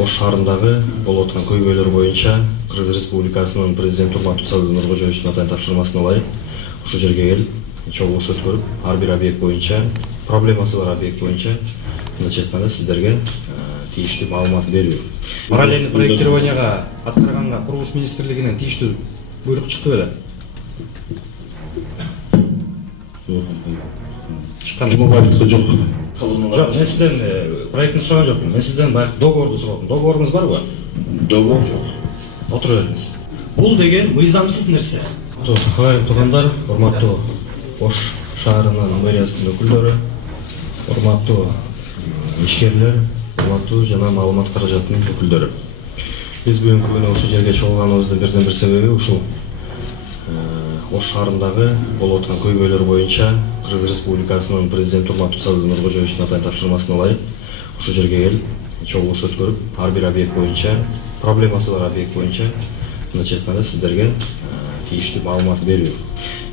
Ош шаарындагы болуп аткан көйгөйлөр боюнча Кыргыз Республикасынын президенти урматтуу Сооронбай Нуркожоевичтин атайын тапшырмасына ылайык ушул жерге келип чогулуш өткөрүп, ар бир объект боюнча, проблемасы бар объект боюнча мындайча айтканда сиздерге тийиштүү маалымат берүү. Параллельный проектированияга аткарганга Курулуш министрлигинен тийиштүү буйрук чыкты беле? Чыккан жок. Жок, мен сизден проектин сураган жокмун. Мен сизден баягы договорду сурадым. Договоруңуз барбы? Договор жок. Отура бериңиз. Бул деген мыйзамсыз нерсе. Кайрылуу туугандар, урматтуу Ош шаарынын мэриясынын өкүлдөрү, урматтуу ишкерлер, урматтуу жана маалымат каражатынын өкүлдөрү. Биз бүгүнкү күнү ушул жерге чогулганыбыздын бирден бир себеби ушул Ош шаарындагы болуп аткан көйгөйлөр боюнча Кыргыз Республикасынын президенти урматтуу Сооронбай Нуркожоевичтин атайын тапшырмасына ылайык ушул жерге келип чогулуш өткөрүп, ар бир объект боюнча, проблемасы бар объект боюнча мындайча айтканда сиздерге тийиштүү маалымат берүү.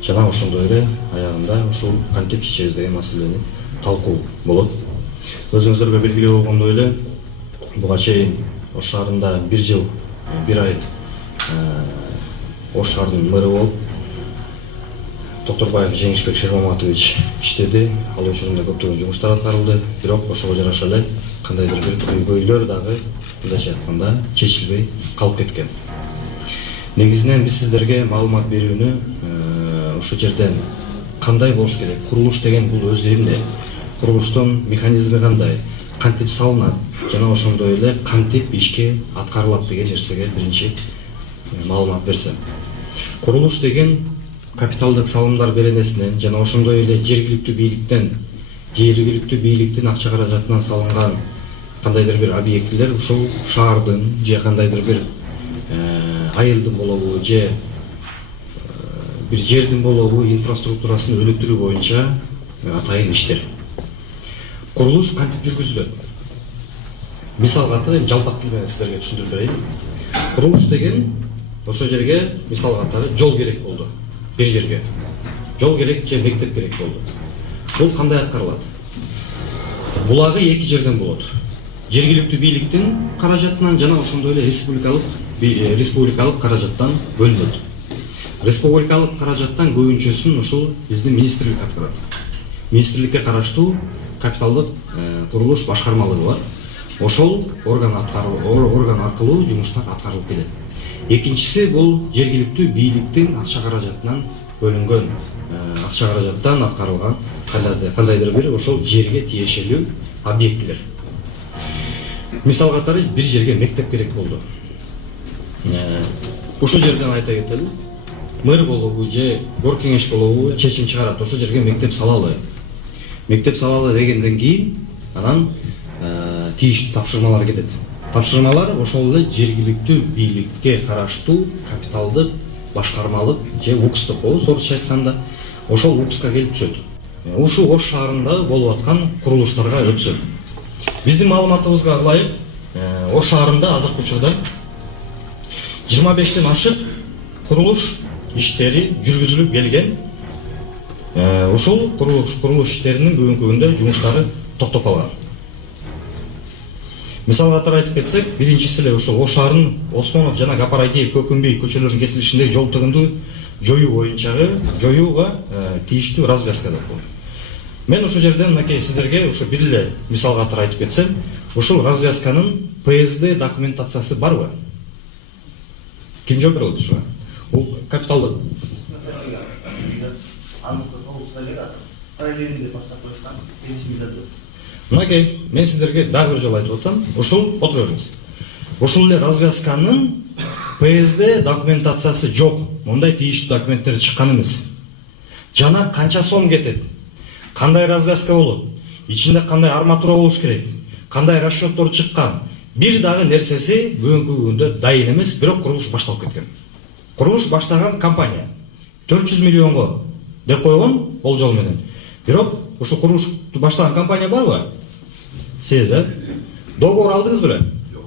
Жана ошондой эле аягында ушул кантип чечебиз деген маселени талкуу болот. Өзүңүздөргө белгилүү болгондой эле буга чейин Ош шаарында 1 жыл 1 ай Ош шаарынын мэрі болуп Токторбаев Жеңишбек Шермаматович иштеди. Ал учурунда көптөгөн жумуштар аткарылды. Бирок ошого жараша эле кандайдыр бир көйгөйлөр дагы мындайча айтканда чечилбей калып кеткен. Негизинен биз сиздерге маалымат берүүнү ошол жерден кандай болуш керек? Курулуш деген бул өзү эмне? Курулуштун механизми кандай? Кантип салынат? Жана ошондой эле кантип ишке аткарылат деген нерсеге биринчи маалымат берсем. Курулуш деген капиталдык салымдар беренесинен жана ошондой эле жергиликтүү бийликтин акча каражатынан салынган кандайдыр бир объектилер ушул шаардын же кандайдыр бир айылдын болобу же бир жердин болобу инфраструктурасын өнүктүрүү боюнча атайын иштер. Курулуш кантип жүргүзүлөт? Мисалга аты жалпак тил менен сиздерге түшүндүрүп берейин. Курулуш деген ошол жерге мисалга аты жол керек болду. Бир жерге жол керек же мектеп керек болду. Бул кандай аткарылат? Булагы эки жерден болот. Жергиликтүү бийликтин каражатынан жана ошондой эле республикалык каражаттан бөлүнөт. Республикалык каражаттан көбүнчөсүн ушул биздин министрлик аткарат. Министрликке караштуу капиталдык курулуш башкармалыгы бар. Ошол орган аркылуу жумуштар аткарылып келет. Экинчиси бул жергиликтүү бийликтин акча каражатынан бөлүнгөн акча каражаттан аткарылган кандайдыр бир ошол жерге тиешелүү объектилер. Мисал катары бир жерге мектеп керек болду. Ушул жерден айта кетели, мэр болобу же гор кеңеш болобу чечим чыгарат, ошол жерге мектеп салалы. Мектеп салалы дегенден кийин анан тийиштүү тапшырмалар кетет. Тапшырмалар ошол эле жергиликтүү бийликке караштуу капиталдык башкармалык же УКС деп коебуз орусча айтканда, ошол УКСка келип түшөт. Ушул Ош шаарында болуп аткан курулуштарга өтсө. Биздин маалыматыбызга ылайык, Ош шаарында азыркы учурда 25тен ашык курулуш иштери жүргүзүлүп келген. Ушул курулуш иштеринин бүгүнкү күндө жумуштары токтоп калган. Мисал катары айтып кетсек, биринчиси эле ошол Ош шаарынын Осмонов жана Гапарайтиев Көкүмбей көчөлөрүнүн кесилишиндеги жол тыгынды жоюуга тийиштүү развязка деп коет. Мен ушул жерден мынакей сиздерге ошо бир эле мисал катары айтып кетсем, ушул развязканын ПСД документациясы барбы? Ким жооп бере алат ушуга? Бул капиталдык Мынакей, мен сиздерге дагы бир жолу айтып атам, ушул отура бериңиз. Ушул эле развязканын ПСД документациясы жок. Мындай тийиштүү документтер чыккан эмес. Жана канча сом кетет? Кандай развязка болот? Ичинде кандай арматура болуш керек? Кандай расчеттор чыккан? Бир дагы нерсеси бүгүнкү күндө дайын эмес, бирок курулуш башталып кеткен. Курулуш баштаган компания 400 миллионго деп койгон болжол менен. Бирок ушул курулушту баштаган компания барбы? Сиз, договор алдыңыз беле? Жок.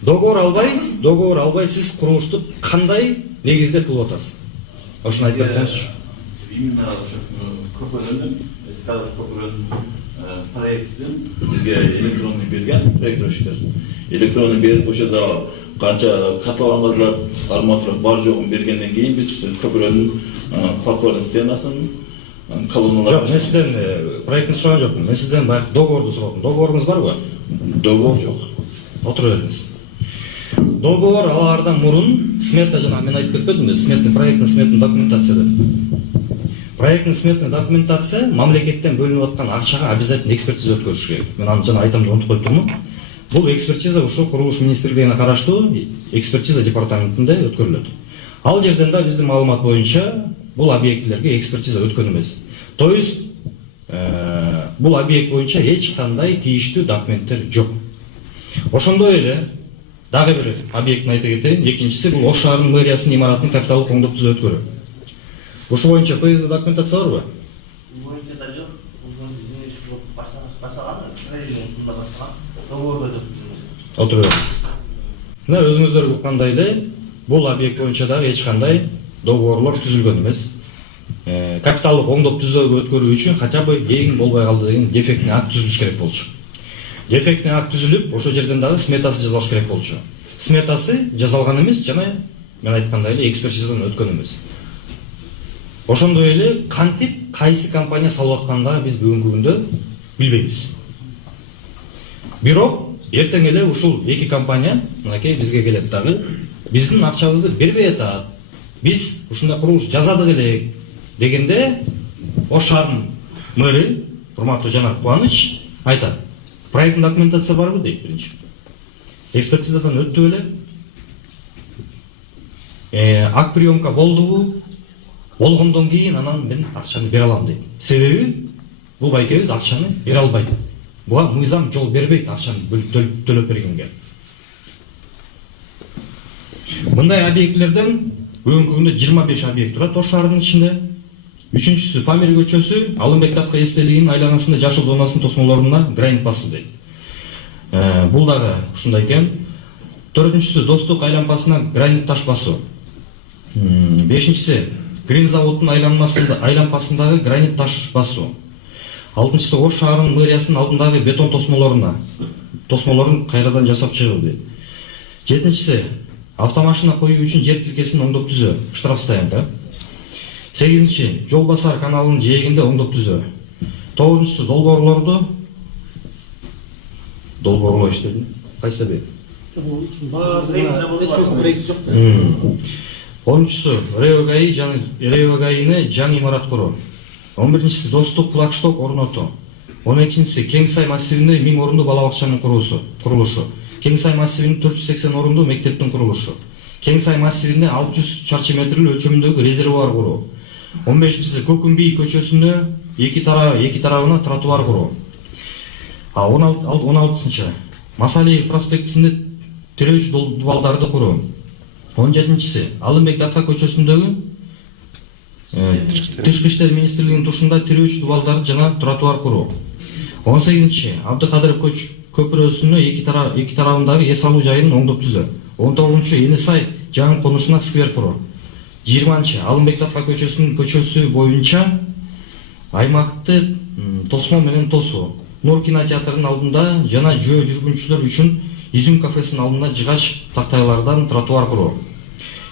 Договор албай сиз курулушту кандай негизде кылып атасыз? Ошону айтып берсеңизчи. Именно ошо көпөрөнүн проектисин бизге электронный берген проектировщиктер. электронный берип ошо да канча каталанган арматура бар жогун бергенден кийин биз көпүрөнүн подпорный стенасын колонналар. Жок, мен сизден проектни сураган жокмун. Мен сизден баягы договорду сурадым. Договоруңуз барбы? Договор жок. Отура бериңиз. Договор алардан мурун смета жана мен айтып кетпедимби? Сметный проектный сметный документация деп. Проектный сметный документация мамлекеттен бөлүнүп аткан акчага обязательно экспертиза өткөрүш керек. Мен аны жана айтам деп унутуп коюп турмун. Бул экспертиза ушул курулуш министрлигине караштуу экспертиза департаментинде өткөрүлөт. Ал жерден да биздин маалымат боюнча бул объектилерге экспертиза өткөн эмес. То есть бул объект боюнча эч кандай тийиштүү документтер жок. Ошондой эле дагы бир объектин айта кетейин. Экинчиси бул Ош шаарынын мэриясынын имаратынын капиталдык оңдоп түзүү өткөрүү. Ушул боюнча ПСД документация барбы? Боюнча да жок. Баштаган. Договордо жок. Отура бериңиз. Мына өзүңүздөр уккандай эле бул объект боюнча дагы эч кандай договорлор түзүлгөн эмес. Капиталдык оңдоп түзүүгө өткөрүү үчүн хотя бы эң болбой калды деген дефектный акт түзүлүш керек болчу. Дефектный акт түзүлүп, ошол жерден дагы сметасы жасалыш керек болчу. Сметасы жасалган эмес, жана мен айткандай эле экспертизадан өткөн эмес. Ошондой эле кантип кайсы компания салып атканын дагы биз бүгүнкү күндө билбейбиз. Бирок эртең эле ушул эки компания мынакей бизге келет дагы биздин акчабызды бербей атат. Биз ушундай курулуш жасадык эле дегенде Ош шаарынын мэри урматтуу Жанар Кубаныч айтат. Проектный документация барбы дейт биринчи. Экспертизадан өттү эле. Ак приемка болдубу? Болгондон кийин анан мен акчаны бере алам дейт. Себеби бул байкебиз акчаны бере албайт. Буга мыйзам жол бербейт акчаны төлөп бергенге. Мындай объектилерден бүгүнкү күндө 25 объект турат Ош шаарынын ичинде. Үчүнчүсү Памир көчөсү, Алымбек Татка эстелигинин айланасында жашыл зонасынын тосмолоруна гранит басылды дейт. Бул дагы ушундай экен. Төртүнчүсү Достук айланпасына гранит таш басуу. Бешинчиси Грин заводдун айланпасындагы гранит таш басуу. Алтынчысы Ош шаарынын мэриясынын алдындагы бетон тосмолорун кайрадан жасап чыгуу дейт. Жетинчиси автомашина коюу үчүн жер тилкесин оңдоп түзөө, штраф стоянка. 8-чи жол басар каналынын жээгинде оңдоп түзөө. 9-чусу долбоорлоо иштеди. Кайсы бир? Проект жок. 10-чусу Реогаине жаңы имарат куруу. 11-чиси Достук флагшток орнотуу. 12-чиси Кең сай массивинде 1000 орундуу бала бакчанын курулушу. Кең сай массивинде 480 орундуу мектептин курулушу. Кең сай массивинде 600 чарчы метрлүү өлчөмүндөгү резервуар куруу. 15-чиси Көкүмбий көчөсүндө эки тарабына тротуар куруу. 16-чы Масалиев проспектисинде тирөөч дубалдарды куруу. 17-чиси Алымбек Татка көчөсүндөгү Тышкы иштер министрлигинин тушунда тирөөч дубалдарды жана тротуар куруу. 18-чи Абдыкадыров көпүрөсүнө эки тарабындагы эс алуу жайын оңдоп түзөө. 19-чу Энисай жаңы конушуна сквер куруу. 20-чы Алымбек Татка көчөсү боюнча аймакты тосмо менен тосуу. Нур кинотеатрынын алдында жана жөө жүргүнчүлөр үчүн Изюм кафесинин алдында жыгач тактайлардан тротуар куруу.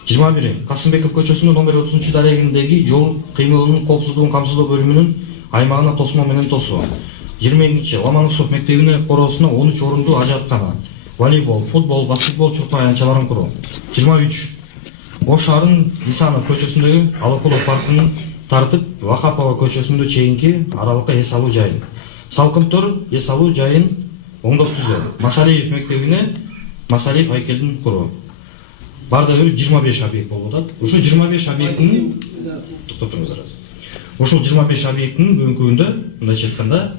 21 Касымбеков көчөсүнүн номер 30 дарегиндеги жол кыймылынын коопсуздугун камсыздоо бөлүмүнүн аймагына тосмо менен тосуу. 22 Ломоносов мектебине короосуна 13 орундуу ажаткана, волейбол, футбол, баскетбол чуркай аянтчаларын куруу. 23 Ош шаарынын Исанов көчөсүндөгү Алыкулов паркынын тартып Вахапова көчөсүндө чейинки аралыкка эс алуу жайын. Салкымтор эс алуу жайын оңдоп түзөө. Масалиев мектебине Масалиев айкелин куруу. Бардыгы 25 объект болуп атат. Ушул 25 объекттин Ушул 25 объекттин бүгүнкү күндө мындайча айтканда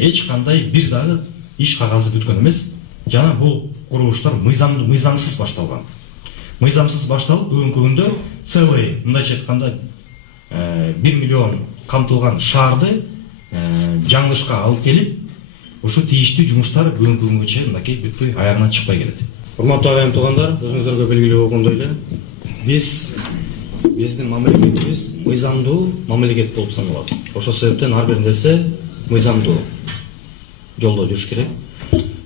эч кандай бир дагы иш кагазы бүткөн эмес. Жана бул курулуштар мыйзамсыз башталган. Мыйзамсыз башталып бүгүнкү күндө целый мындайча айтканда 1 миллион камтылган шаарды жаңылышка алып келип, ушу тийиштүү жумуштар бүгүнкү күнгө чейин мынакей бүтпөй аягына чыкпай келет. Урматтуу агайым туугандар, өзүңүздөргө белгилүү болгондой эле, биздин мамлекетибиз мыйзамдуу мамлекет болуп саналат. Ошол себептен ар бир нерсе мыйзамдуу жолдо жүрүш керек.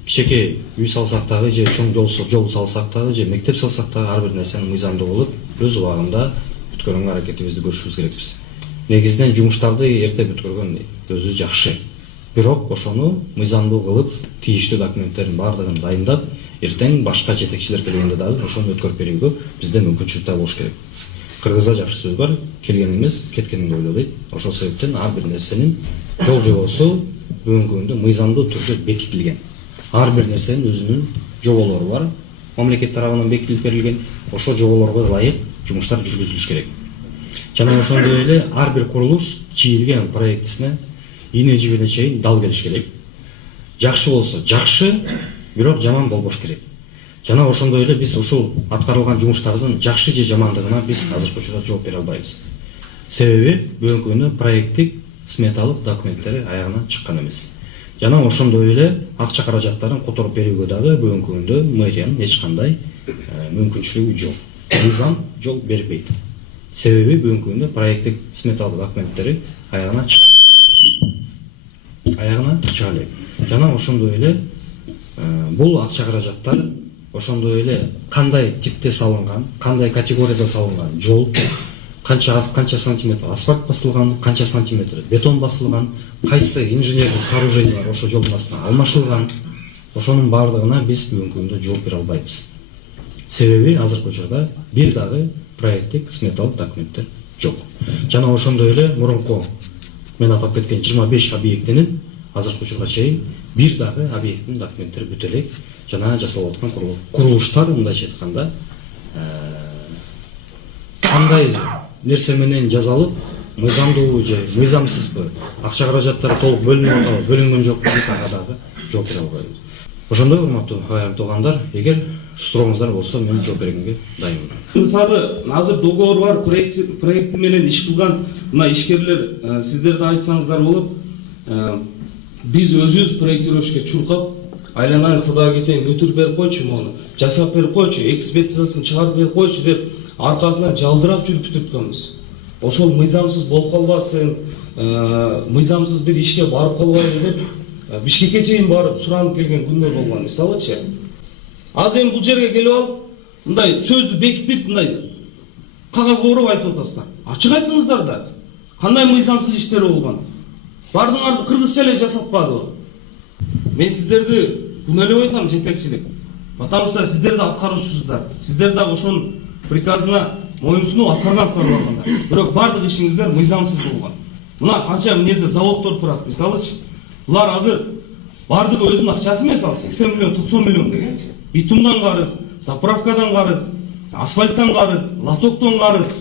кичинекей үй салсак дагы же чоң жол салсак дагы же мектеп салсак дагы ар бир нерсени мыйзамдуу кылып өз убагында бүткөргөнгө аракетибизди көрүшүбүз керекпиз. Негизинен жумуштарды эрте бүткөргөн өзү жакшы. Бирок ошону мыйзамдуу кылып, тийиштүү документтердин баардыгын дайындап, эртең башка жетекчилер келгенде дагы ошону өткөрүп берүүгө бизде мүмкүнчүлүк да болуш керек. Кыргызда жакшы сөз бар, келген эмес, кеткенин ойло дейт. Ошол себептен ар бир нерсенин жол жобосу бүгүнкү күндө мыйзамдуу түрдө бекитилген. Ар бир нерсенин өзүнүн жоболору бар. Мамлекет тарабынан бекитилип берилген. Ошол жоболорго ылайык жумуштар жүргүзүлүш керек. Жана ошондой эле ар бир курулуш чийилген проектисине ийне жибине чейин дал келиш керек. Жакшы болсо жакшы, бирок жаман болбош керек. Жана ошондой эле биз ушул аткарылган жумуштардын жакшы же жамандыгына биз азыркы учурда жооп бере албайбыз. Себеби бүгүнкү күндө проекттик сметалык документтери аягына чыккан эмес. Жана ошондой эле акча каражаттарын которуп берүүгө дагы бүгүнкү күндө мэриянын эч кандай мүмкүнчүлүгү жок. Мыйзам жол бербейт. Себеби бүгүнкү күндө проекттик сметалык документтери аягына чыга элек. Жана ошондой эле бул акча каражаттар ошондой эле кандай типте салынган, кандай категорияда салынган жол, канча сантиметр асфальт басылган, канча сантиметр бетон басылган, кайсы инженердик сооружениялар ошо жолдун астына алмашылган, ошонун баардыгына биз бүгүнкү күндө жооп бере албайбыз. Себеби азыркы учурда бир дагы проекттик сметалык документтер жок. Жана ошондой эле мурунку мен атап кеткен 25 объектинин азыркы учурга чейин бир дагы объекттин документтери бүтө элек. Жана жасалып аткан курулуштар мындайча айтканда кандай нерсе менен жасалып, мыйзамдуу же мыйзамсызбы, акча каражаттары толук бөлүнгөн жокпу, биз ага дагы жооп бере албайбыз. Ошондой урматтуу аяк туугандар, эгер сурооңуздар болсо мен жооп бергенге дайынмын. Мисалы, азыр договор бар, проекти менен иш кылган мына ишкерлер сиздер да айтсаңыздар болот. Биз өзүбүз проектировщикке чуркап, айлананы садага кетейин бүтүрүп берип койчу, мону жасап берип койчу, экспертизасын чыгарып берип койчу деп аркасынан жалдырап жүрүп бүтүрткөнбүз. Ошол мыйзамсыз болуп калбасын, мыйзамсыз бир ишке барып калбайлы деп Бишкекке чейин барып суранып келген күндөр болгон. Мисалычы, азыр эми бул жерге келип алып, мындай сөздү бекитип, мындай кагазга уруп айтып атасыздар. Ачык айтыңыздар да. Кандай мыйзамсыз иштер болгон? Бардыңарды кыргызча эле жасатпадыбы? Мен сиздерди күнөөлөп айтам, жетекчилик. Потому что сиздер да аткаруучусуздар. Сиздер да ошонун приказына моюнсунуп аткаргансыздар болгондор. Бирок бардык ишиңиздер мыйзамсыз болгон. Мына канча мынерде заводдор турат, мисалычы. Булар азыр бардыгы өзүнүн акчасы эмес, ал 80 миллион, 90 миллион деген. Битумдан карыз, заправкадан карыз, асфальттан карыз, лотоктон карыз,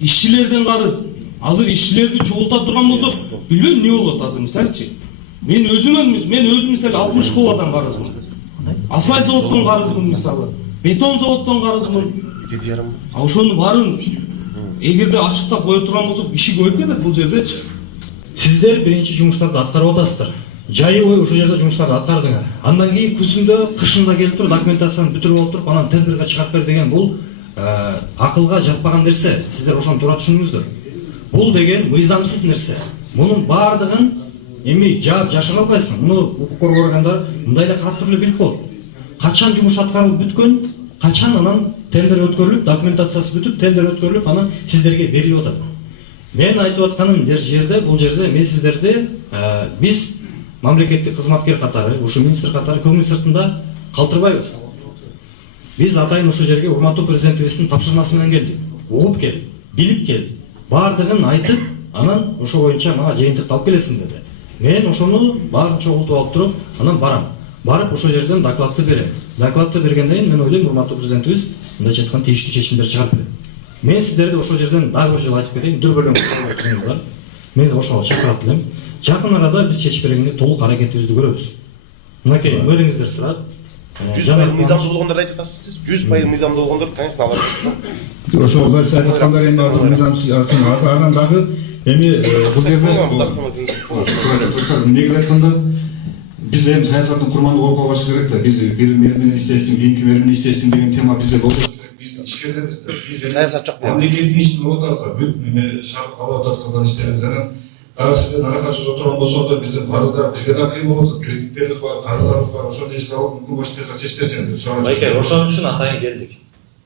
ишчилерден карыз. Азыр ишчилерди чогулта турган болсок, билбейм эмне болот азыр мисалычы. Мен өзүм мисалы 60 кубадан карызмын. Асфальт заводдон карызмын мисалы. Бетон заводдон карызмын. Ошонун баарын эгерде ачыктап кое турган болсок, иши көбөйүп кетет бул жердечи. Сиздер биринчи жумуштарды аткарып атасыздар. Жайы бою ушул жерде жумуштарды аткардыңар. Андан кийин күзүндө, кышында келип туруп документацияны бүтүрүп алып туруп, анан тендерге чыгарып бер деген бул акылга жатпаган нерсе. Сиздер ошону туура түшүнүңүздөр. Бул деген мыйзамсыз нерсе. Мунун баардыгын эми жаап жашыра албайсың. Муну укук коргоо органдары мындай эле катуу эле билип болот. Качан жумуш аткарылып бүткөн, качан анан тендер өткөрүлүп, документациясы бүтүп, тендер өткөрүлүп, анан сиздерге берилип атат. Мен айтып атканым жерде, бул жерде мен сиздерди биз мамлекеттик кызматкер катары, ушу министр катары көңүл сыртында калтырбайбыз. Биз атайын ушул жерге урматтуу президентибиздин тапшырмасы менен келдик. Угуп кел, билип кел, баардыгын айтып, анан ошо боюнча мага жыйынтыкты алып келесиң деди. Мен ошону баарын чогултуп алып туруп, анан барам. Барып ошол жерден докладты берем. Докладты бергенден кийин мен ойлойм, урматтуу президентибиз мындайча айтканда тийиштүү чечимдер чыгарып берет. Мен сиздерди ошол жерден дагы бир жолу айтып берейин, дүрбөлөң кылыңыздар. Мен ошого чакырып элем. Жакын арада биз чечип бергенге толук аракетибизди көрөбүз. Мынакей мөриңиздер турат. 100% мыйзамдуу болгондорду айтып атасызбы сиз? 100% мыйзамдуу болгондорду, конечно, аласыз. Ошол кайсы айткандар эми азыр мыйзамсыз анан дагы эми бул жерде негизи айтканда биз эми саясаттын курманы болуп калбаш керек да. Биз бир мери менен иштештин, кийинки мери менен иштештин деген тема бизде болбош керек. Биз ишкерлербиз да. Биз саясат жок. Мамлекеттик ишти болуп атабыз. Бүт шарт кабат аткарган иштерибиз анан дагы сиздер аракачып отурган болсок да биздин карыздар бизге да кыйын болот, кредиттерибиз бар, карыздарыбыз бар, ошону эске алып мүмкүн башкача чечип берсеңиз. Байке, ошон үчүн атайын келдик.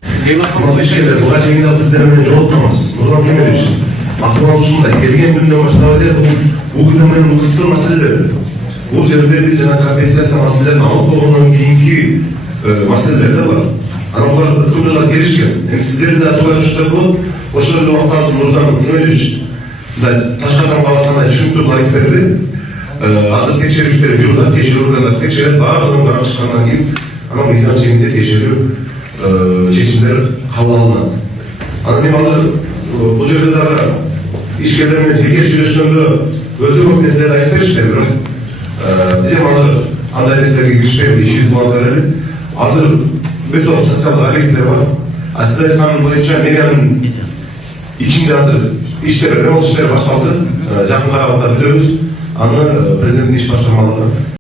Мына ишкерлер буга чейин сиздер менен жолуктабыз. Нурлан Кемелевич, акыбал ушундай келген күндөн баштап эле бул күнү менен ысты маселелер. Бул жерде биз жана компенсация маселелерин алып болгондон кийинки маселелер да бар. Анан булар ыкымдуулар келишкен. Эми сиздер да туура түшсөк болот. Ошол эле убакта Нурлан Кемелевич Ташкардан каласына түшүнүктүү айтып берди. Азыр текшерүүчүлөр жүрүп, текшерүүлөр текшерет, баардыгын карап чыккандан кийин анан мыйзам чегинде текшерүү чечимдер кабыл алынат. Анан эми азыр бул жерде дагы ишкерлер менен жеке сүйлөшкөндө өтө көп нерселерди айтып беришти, бирок биз эми азыр андай нерселерге киришпей ишибизди уланта берели. Азыр өтө көп социалдык объекттер бар. А сиз айткан боюнча мэриянын ичинде азыр иштер, ремонт иштери башталды. Жакын аралыкта бүтөбүз. Аны президенттин иш башкармалыгы